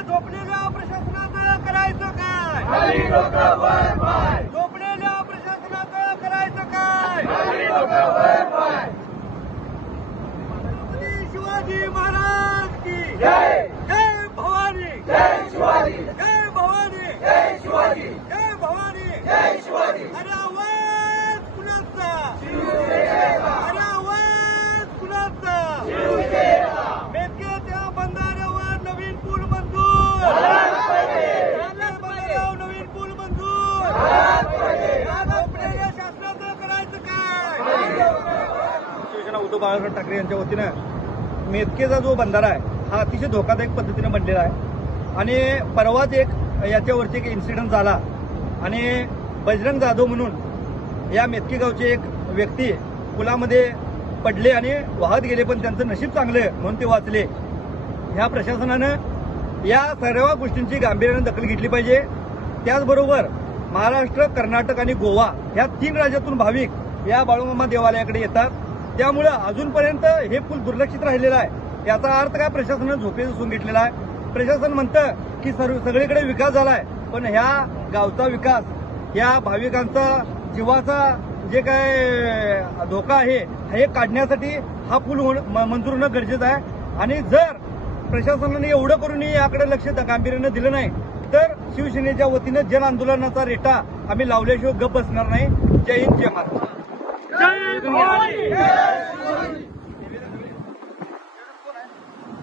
झोपलेल्या प्रशासनाचं करायचं काय? शिवसेना उद्धव बाळासाहेब ठाकरे यांच्या वतीनं मेतकेचा जो बंधारा आहे हा अतिशय धोकादायक पद्धतीने बनलेला आहे. आणि परवाच एक याच्यावरती एक इन्सिडंट झाला. आणि बजरंग जाधव म्हणून या मेतकी गावचे एक व्यक्ती पुलामध्ये पडले आणि वाहत गेले पण त्यांचं नशीब चांगलं आहे म्हणून ते वाचले. ह्या प्रशासनानं या सर्व गोष्टींची गांभीर्यानं दखल घेतली पाहिजे. त्याचबरोबर महाराष्ट्र कर्नाटक आणि गोवा ह्या तीन राज्यातून भाविक या बाळूमामा देवालयाकडे येतात. त्यामुळं अजूनपर्यंत हे पूल दुर्लक्षित राहिलेलं आहे. याचा अर्थ काय? प्रशासनानं झोपे झोसून घेतलेला आहे. प्रशासन म्हणतं की सर्व सगळीकडे विकास झालाय. पण ह्या गावचा विकास या भाविकांचा जीवाचा जे काय धोका आहे हे काढण्यासाठी हा पूल म- मंजूर होणं गरजेचं आहे. आणि जर प्रशासनाने एवढं करून याकडे लक्ष द- गांभीर्यानं दिलं नाही तर शिवसेनेच्या वतीनं जन आंदोलनाचा रेटा आम्ही लावल्याशिवाय गप बसणार नाही. जय हिंद जय महाराष्ट्र. जय भवानी